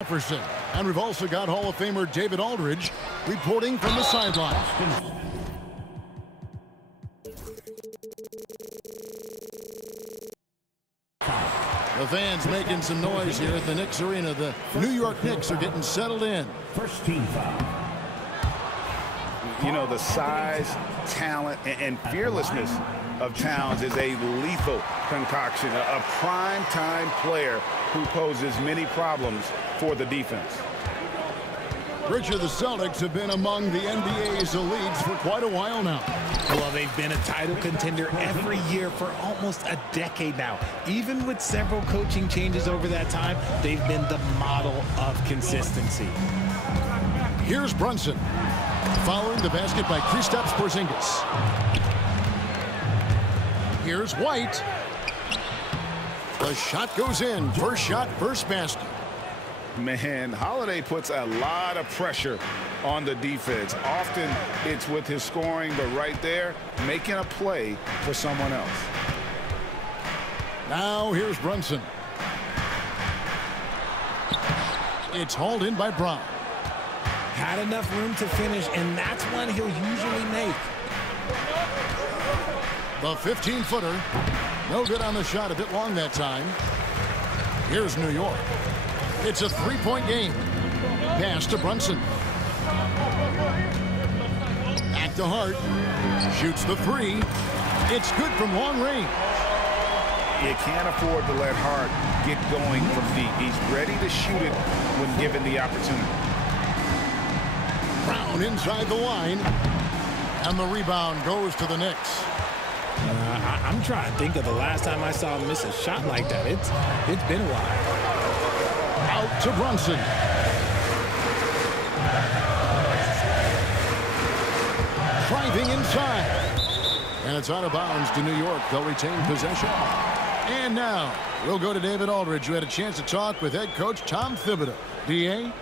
Jefferson. And we've also got Hall of Famer David Aldridge reporting from the sideline. The fans making some noise here at the Knicks Arena. The New York Knicks are getting settled in. First team foul. You know, the size, talent, and fearlessness of Towns is a lethal concoction, a prime-time player who poses many problems for the defense. Richard, the Celtics have been among the NBA's elites for quite a while now. Well, they've been a title contender every year for almost a decade now. Even with several coaching changes over that time, they've been the model of consistency. Here's Brunson. Following the basket by Kristaps Porzingis. Here's White. The shot goes in. First shot, first basket. Man, Holiday puts a lot of pressure on the defense. Often it's with his scoring, but right there, making a play for someone else. Now here's Brunson. It's hauled in by Brown. Had enough room to finish, and that's one he'll usually make. The 15-footer. No good on the shot, a bit long that time. Here's New York. It's a three-point game. Pass to Brunson. Back to Hart. Shoots the three. It's good from long range. You can't afford to let Hart get going from deep. He's ready to shoot it when given the opportunity. Brown inside the line. And the rebound goes to the Knicks. I'm trying to think of the last time I saw him miss a shot like that. It's been a while. Out to Brunson. Driving inside. And it's out of bounds to New York. They'll retain possession. And now we'll go to David Aldridge, who had a chance to talk with head coach Tom Thibodeau. D.A.?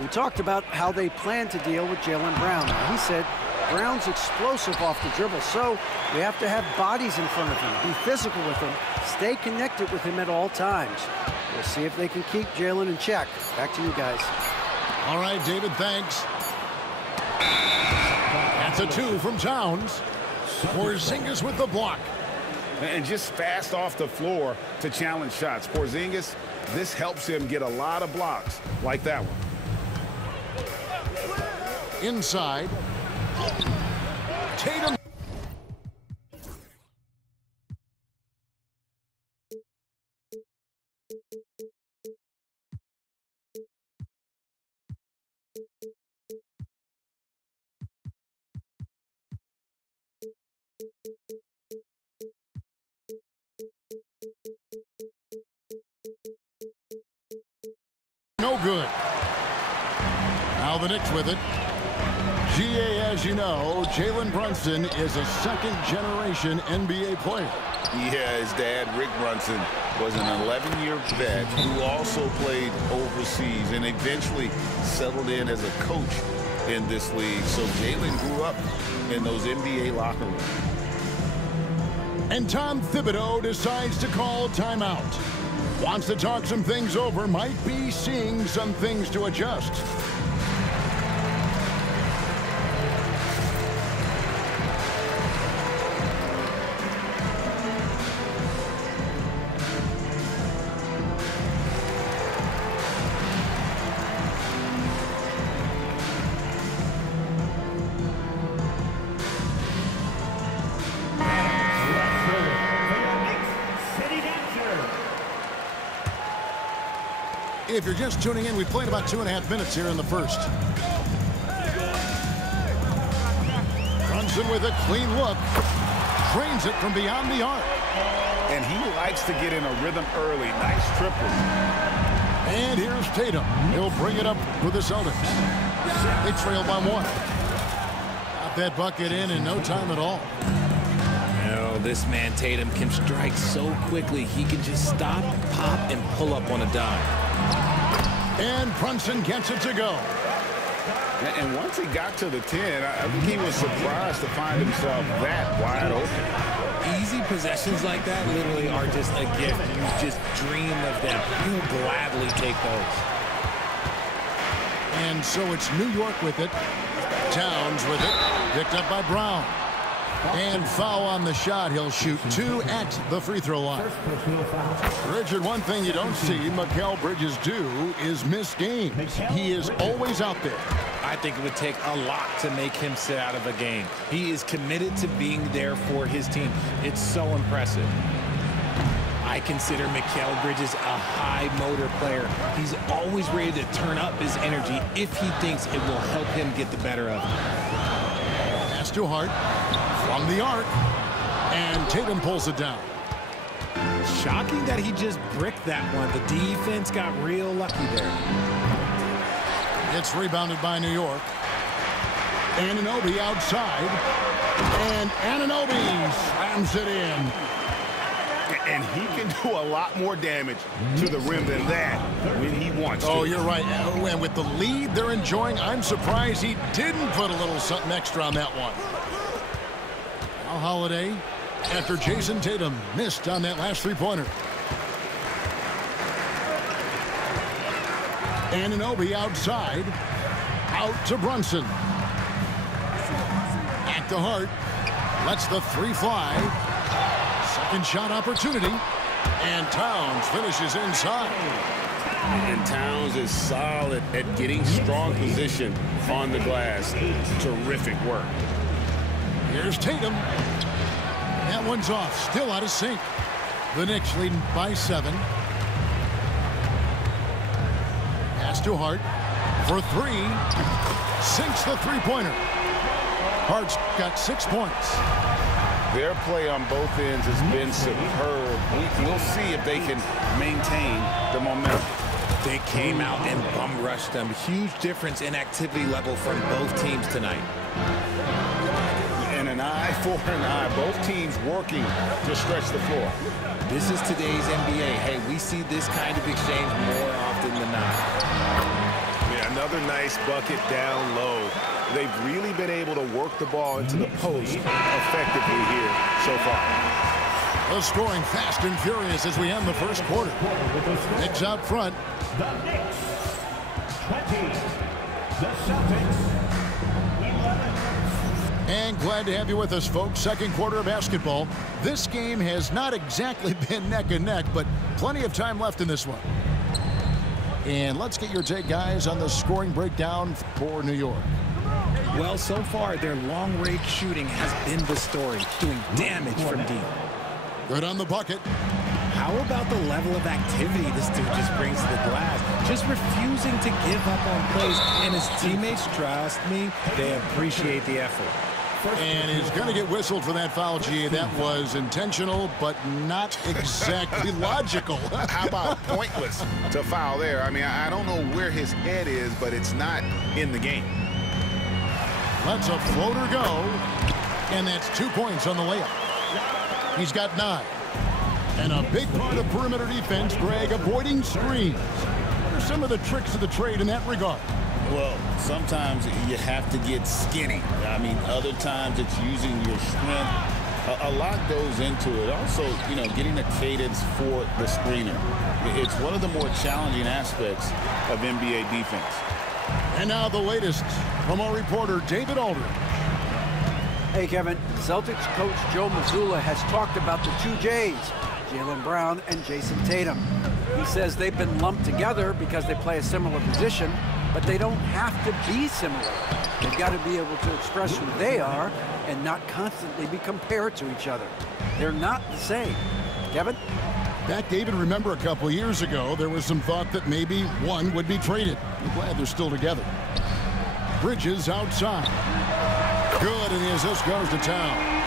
We talked about how they plan to deal with Jaylen Brown. He said Brown's explosive off the dribble, so we have to have bodies in front of him, be physical with him, stay connected with him at all times. We'll see if they can keep Jaylen in check. Back to you guys. All right, David, thanks. That's a two from Towns. Porzingis with the block. And just fast off the floor to challenge shots. Porzingis, this helps him get a lot of blocks like that one. Inside. Tatum. No good. Now the Knicks with it. GA, as you know, Jalen Brunson is a second-generation NBA player. Yeah, his dad, Rick Brunson, was an 11-year vet who also played overseas and eventually settled in as a coach in this league. So Jalen grew up in those NBA locker rooms. And Tom Thibodeau decides to call timeout. Wants to talk some things over, might be seeing some things to adjust. If you're just tuning in, we played about 2.5 minutes here in the first. Brunson with a clean look. Trains it from beyond the arc. And he likes to get in a rhythm early. Nice triple. And here's Tatum. He'll bring it up for the Celtics. They trail by one. Got that bucket in no time at all. No, this man Tatum can strike so quickly. He can just stop, pop, and pull up on a dime. And Brunson gets it to go. And once he got to the 10, I think he was surprised to find himself that wide open. Easy possessions like that literally are just a gift. You just dream of them. You gladly take those. And so it's New York with it. Towns with it. Picked up by Brown. And foul on the shot. He'll shoot 2 at the free throw line. Richard, one thing you don't see Mikal Bridges do is miss games. He is always out there. I think it would take a lot to make him sit out of a game. He is committed to being there for his team. It's so impressive. I consider Mikal Bridges a high motor player. He's always ready to turn up his energy if he thinks it will help him get the better of him. Pass to Hart from the arc, and Tatum pulls it down. Shocking that he just bricked that one. The defense got real lucky there. It's rebounded by New York. Anunoby outside, and Anunoby slams it in. And he can do a lot more damage to the rim than that when he wants to. Oh, you're right. And with the lead they're enjoying, I'm surprised he didn't put a little something extra on that one. Now Holiday, after Jason Tatum missed on that last three-pointer. Anunoby outside. Out to Brunson. Back to Hart. Lets the three fly. Second shot opportunity. And Towns finishes inside. And Towns is solid at getting strong position on the glass. Terrific work. Here's Tatum. That one's off. Still out of sync. The Knicks leading by 7. Pass to Hart for 3. Sinks the three-pointer. Hart's got 6 points. Their play on both ends has been superb. We'll see if they can maintain the momentum. They came out and bum rushed them. Huge difference in activity level from both teams tonight. And an eye for an eye. Both teams working to stretch the floor. This is today's NBA. Hey, we see this kind of exchange more often than not. Yeah, another nice bucket down low. They've really been able to work the ball into the post effectively here so far. The scoring fast and furious as we end the first quarter. Knicks out front. The Knicks 20. The Celtics 11. And glad to have you with us, folks. Second quarter of basketball. This game has not exactly been neck and neck, but plenty of time left in this one. And let's get your take, guys, on the scoring breakdown for New York. Well, so far, their long-range shooting has been the story, doing damage from deep. Good on the bucket. How about the level of activity this dude just brings to the glass? Just refusing to give up on plays, and his teammates, trust me, they appreciate the effort. And he's going to get whistled for that foul, G. That was intentional, but not exactly logical. How about pointless to foul there? I mean, I don't know where his head is, but it's not in the game. Lets a floater go, and that's 2 points on the layup. He's got 9. And a big part of perimeter defense, Greg, avoiding screens. What are some of the tricks of the trade in that regard? Well, sometimes you have to get skinny. I mean, other times it's using your strength. A lot goes into it. Also, you know, getting a cadence for the screener. It's one of the more challenging aspects of NBA defense. And now the latest from our reporter, David Aldridge. Hey, Kevin. Celtics coach Joe Mazzulla has talked about the 2 J's, Jaylen Brown and Jason Tatum. He says they've been lumped together because they play a similar position, but they don't have to be similar. They've got to be able to express who they are and not constantly be compared to each other. They're not the same. Kevin? Back, David, remember a couple years ago, there was some thought that maybe one would be traded. I'm glad they're still together. Bridges outside. Good, and the assist goes to Towns.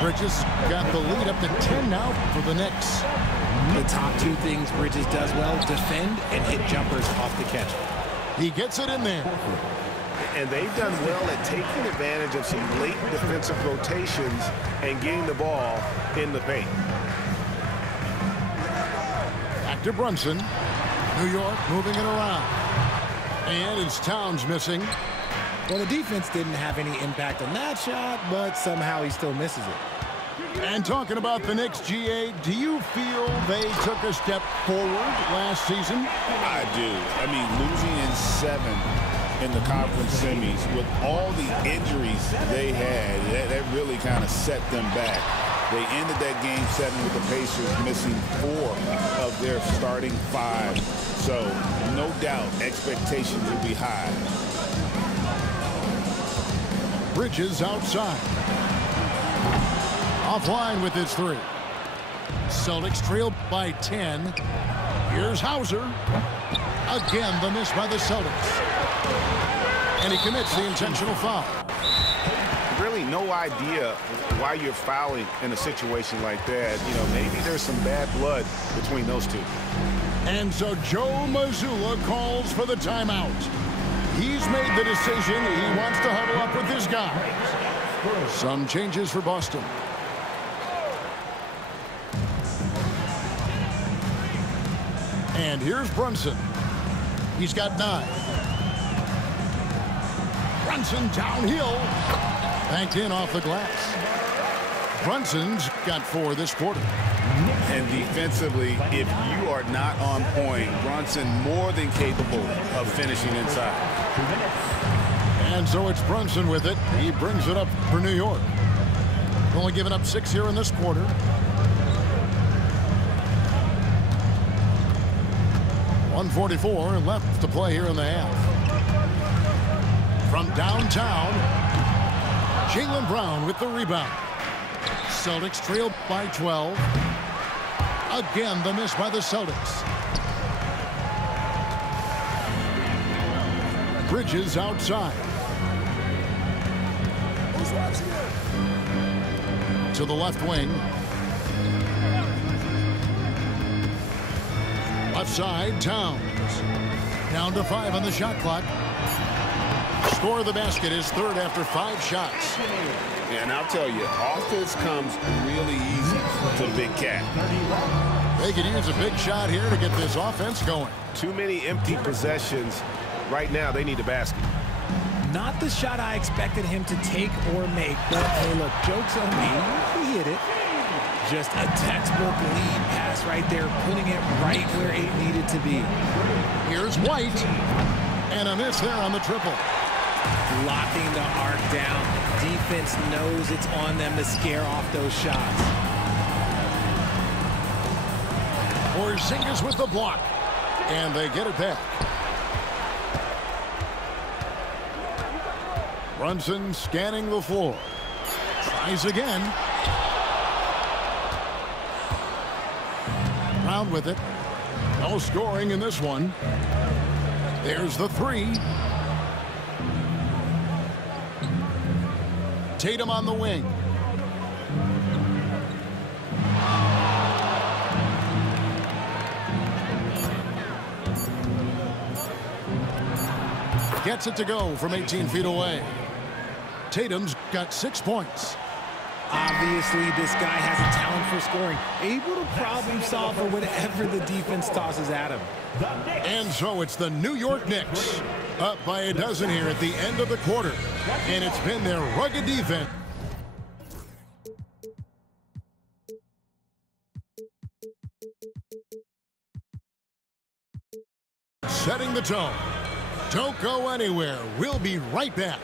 Bridges got the lead up to 10 now for the Knicks. The top 2 things Bridges does well, defend and hit jumpers off the catch. He gets it in there. And they've done well at taking advantage of some late defensive rotations and getting the ball in the paint. Back to Brunson. New York moving it around. And it's Towns missing. Well, the defense didn't have any impact on that shot, but somehow he still misses it. And talking about the Knicks, GA, do you feel they took a step forward last season? I do. I mean, losing in 7 in the conference semis with all the injuries they had, that really kind of set them back. They ended that game 7 with the Pacers missing 4 of their starting 5. So, no doubt, expectations will be high. Bridges outside. Offline with his 3. Celtics trail by 10. Here's Hauser. Again, the miss by the Celtics. And he commits the intentional foul. Really no idea why you're fouling in a situation like that. You know, maybe there's some bad blood between those two. And so Joe Mazzulla calls for the timeout. He's made the decision. He wants to huddle up with his guys. Some changes for Boston. And here's Brunson. He's got 9. Brunson downhill. Banked in off the glass. Brunson's got 4 this quarter. And defensively, if you are not on point, Brunson more than capable of finishing inside. And so it's Brunson with it. He brings it up for New York. Only giving up 6 here in this quarter. .144 left to play here in the half. From downtown, Jaylen Brown with the rebound. Celtics trail by 12. Again, the miss by the Celtics. Bridges outside. To the left wing. Left side, Towns. Down to 5 on the shot clock. Score of the basket is 3rd after 5 shots. And I'll tell you, offense comes really easy to the big cat. They could use a big shot here to get this offense going. Too many empty possessions. Right now, they need a basket. Not the shot I expected him to take or make, but hey, look, joke's on me. He hit it. Just a textbook lead pass right there, putting it right where it needed to be. Here's White. And a miss there on the triple. Locking the arc down. Defense knows it's on them to scare off those shots. Porzingis with the block. And they get it back. Brunson scanning the floor. Tries again. Brown with it. No scoring in this one. There's the 3. Tatum on the wing. Gets it to go from 18 feet away. Tatum's got 6 points. Obviously, this guy has a talent for scoring. Able to problem solve for whatever the defense tosses at him. And so it's the New York Knicks up by a dozen here at the end of the quarter. And it's been their rugged defense. Setting the tone. Don't go anywhere. We'll be right back.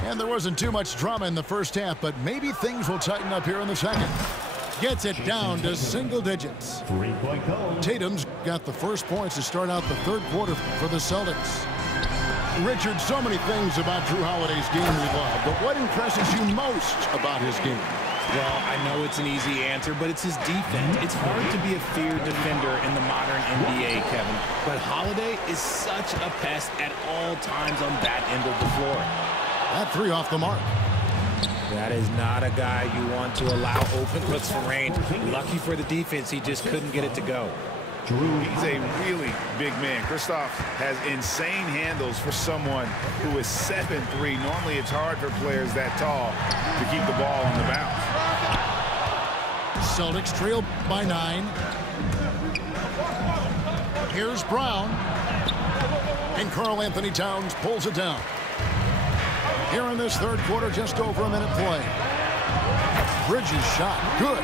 And there wasn't too much drama in the first half, but maybe things will tighten up here in the second. Gets it down to single digits. Tatum's got the first points to start out the 3rd quarter for the Celtics. Richard, so many things about Drew Holiday's game we love, but what impresses you most about his game? Well, I know it's an easy answer, but it's his defense. It's hard to be a feared defender in the modern NBA, Kevin. But Holiday is such a pest at all times on that end of the floor. That 3 off the mark. That is not a guy you want to allow open looks for range. Lucky for the defense, he just couldn't get it to go. He's a really big man. Kristaps has insane handles for someone who is 7'3". Normally, it's hard for players that tall to keep the ball on the bounce. Celtics trail by 9. Here's Brown. And Karl Anthony Towns pulls it down. Here in this third quarter, just over a minute play. Bridges shot. Good.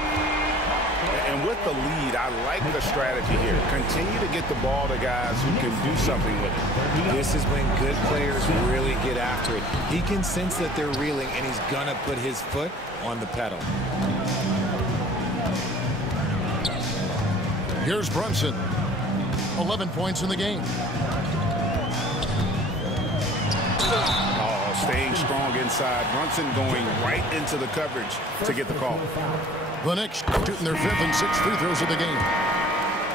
And with the lead, I like the strategy here. Continue to get the ball to guys who can do something with it. This is when good players really get after it. He can sense that they're reeling, and he's going to put his foot on the pedal. Here's Brunson. 11 points in the game. Oh, staying strong inside. Brunson going right into the coverage to get the call. The Knicks shooting their 5th and 6th free throws of the game.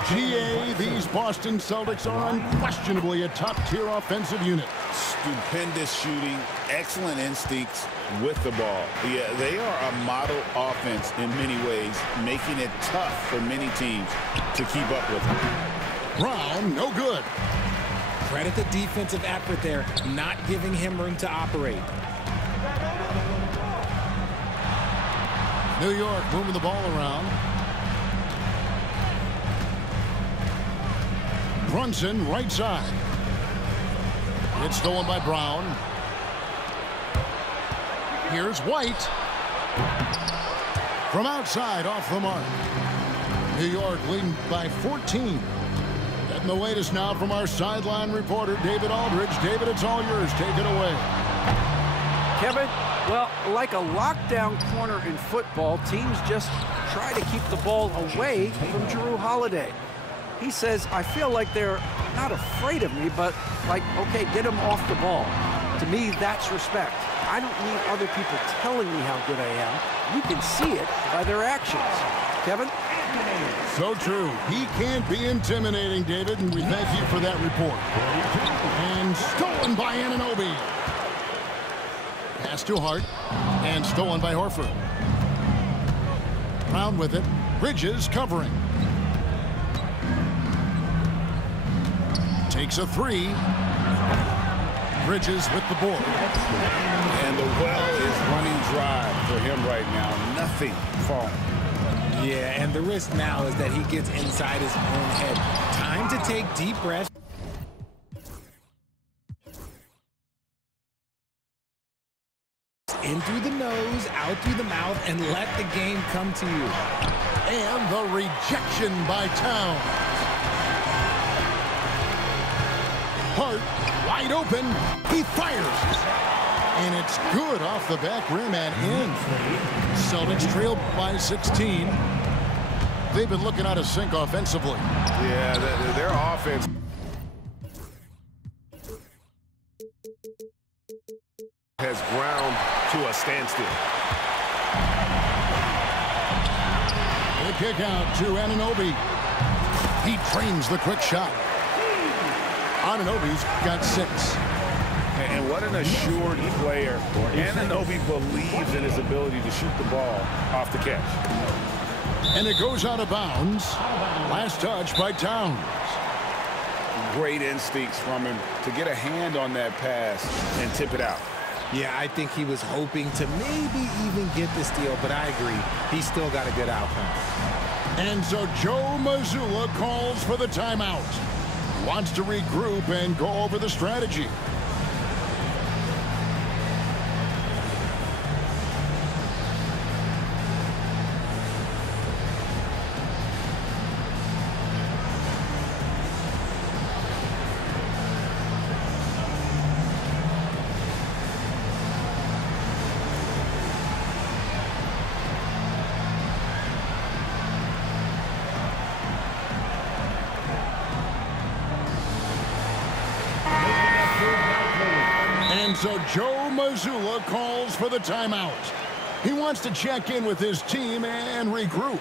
GA, these Boston Celtics are unquestionably a top-tier offensive unit. Stupendous shooting, excellent instincts with the ball. Yeah, they are a model offense in many ways, making it tough for many teams to keep up with them. Brown, no good. Credit the defensive effort there, not giving him room to operate. New York moving the ball around. Brunson, right side. It's stolen by Brown. Here's White. From outside, off the mark. New York leading by 14. Getting the latest now from our sideline reporter, David Aldridge. David, it's all yours. Take it away. Kevin, well, like a lockdown corner in football, teams just try to keep the ball away from Jrue Holiday. He says, I feel like they're not afraid of me, but like, okay, get him off the ball. To me, that's respect. I don't need other people telling me how good I am. You can see it by their actions. Kevin? So true. He can't be intimidating, David, and we thank you for that report. And stolen by Anunoby. Pass to Hart, and stolen by Horford. Brown with it. Bridges covering. Takes a three. Bridges with the board. And the well is running dry for him right now. Nothing falling. Yeah, and the risk now is that he gets inside his own head. Time to take deep breaths. In through the nose, out through the mouth, and let the game come to you. And the rejection by Towns. Hart, wide open. He fires. And it's good off the back rim and in. Celtics trail by 16. They've been looking out of sync offensively. Yeah, their offense. Has ground to a standstill. The kick out to Anunoby. He trains the quick shot. Anunoby's got 6. And what an assured player. Anunoby believes in his ability to shoot the ball off the catch. And it goes out of bounds. Last touch by Towns. Great instincts from him to get a hand on that pass and tip it out. Yeah, I think he was hoping to maybe even get the steal, but I agree. He still got a good outcome. And so Joe Mazzulla calls for the timeout. Wants to regroup and go over the strategy. So Joe Mazzulla calls for the timeout. He wants to check in with his team and regroup.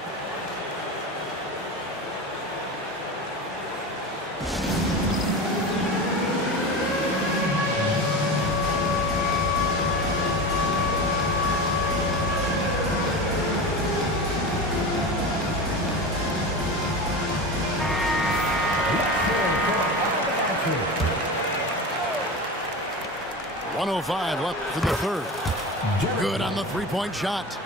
.05 left in the third. Good on the three-point shot.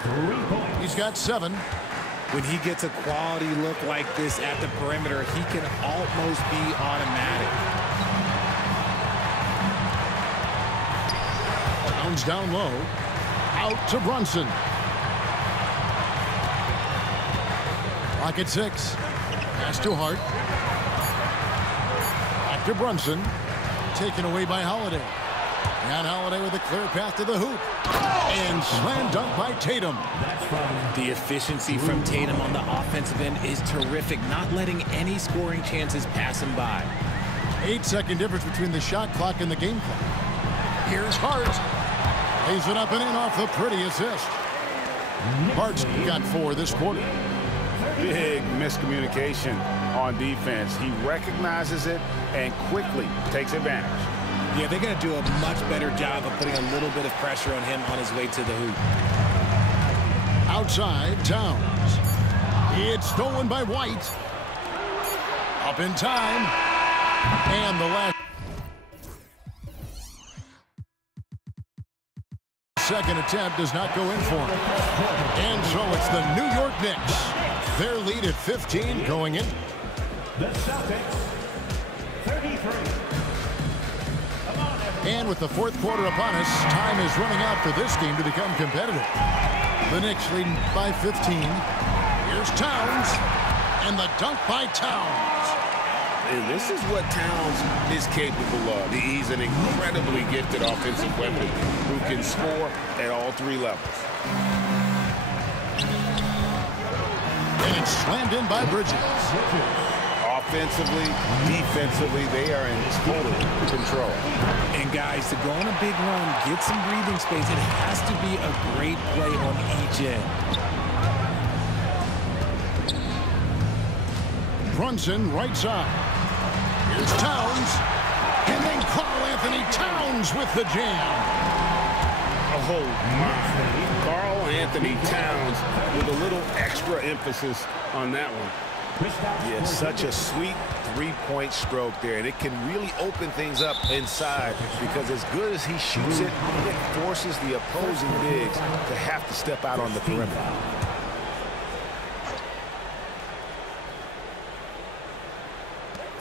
He's got 7. When he gets a quality look like this at the perimeter, he can almost be automatic. Towns down low. Out to Brunson. Clock at 6. Pass to Hart. Back to Brunson. Taken away by Holiday. And Holiday with a clear path to the hoop. And slam dunk by Tatum. The efficiency from Tatum on the offensive end is terrific, not letting any scoring chances pass him by. 8-second difference between the shot clock and the game clock. Here's Hart. Lays it up and in off the pretty assist. Hart's got 4 this quarter. Big miscommunication on defense. He recognizes it and quickly takes advantage. Yeah, they're going to do a much better job of putting a little bit of pressure on him on his way to the hoop. Outside, Towns. It's stolen by White. Up in time. And the last second attempt does not go in for him. And so it's the New York Knicks. Their lead at 15 going in. The Celtics, 33. And with the fourth quarter upon us, time is running out for this game to become competitive. The Knicks leading by 15. Here's Towns. And the dunk by Towns. And this is what Towns is capable of. He's an incredibly gifted offensive weapon who can score at all 3 levels. And it's slammed in by Bridges. Offensively, defensively, they are in total control. And guys, to go on a big run, get some breathing space, it has to be a great play on each end. Brunson, right side. Here's Towns. And then Karl-Anthony Towns with the jam. Oh, my. Karl-Anthony Towns with a little extra emphasis on that one. Yeah, such a sweet three-point stroke there, and it can really open things up inside because as good as he shoots it, it forces the opposing bigs to have to step out on the perimeter.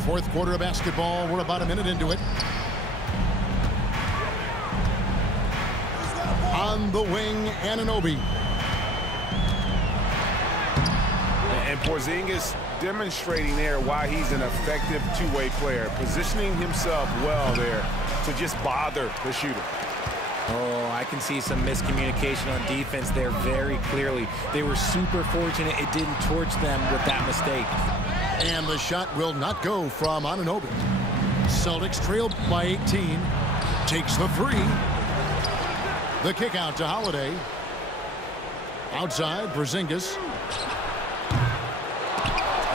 Fourth quarter of basketball. We're about a minute into it. On the wing, Anunoby. And Porzingis demonstrating there why he's an effective two-way player, positioning himself well there to just bother the shooter. Oh, I can see some miscommunication on defense there very clearly. They were super fortunate it didn't torch them with that mistake. And the shot will not go from Anunoby. Celtics trailed by 18. Takes the 3. The kick out to Holiday. Outside, Porzingis.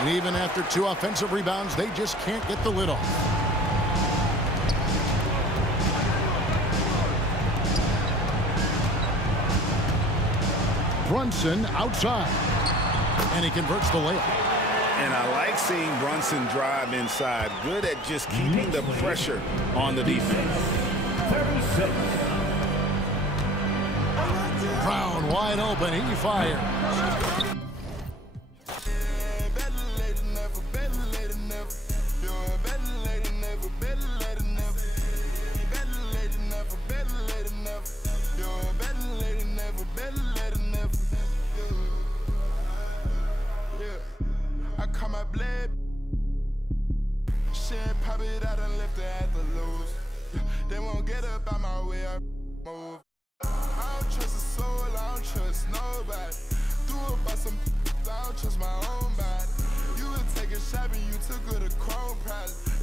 And even after 2 offensive rebounds, they just can't get the lid off. Brunson outside. And he converts the layup. And I like seeing Brunson drive inside. Good at just keeping the pressure on the defense. 36. Brown wide open. He fires. They won't get up out my way, I move. I don't trust a soul, I don't trust nobody. Do about some, I don't trust my own body. You would take a shot and you took her to Chrome Palace.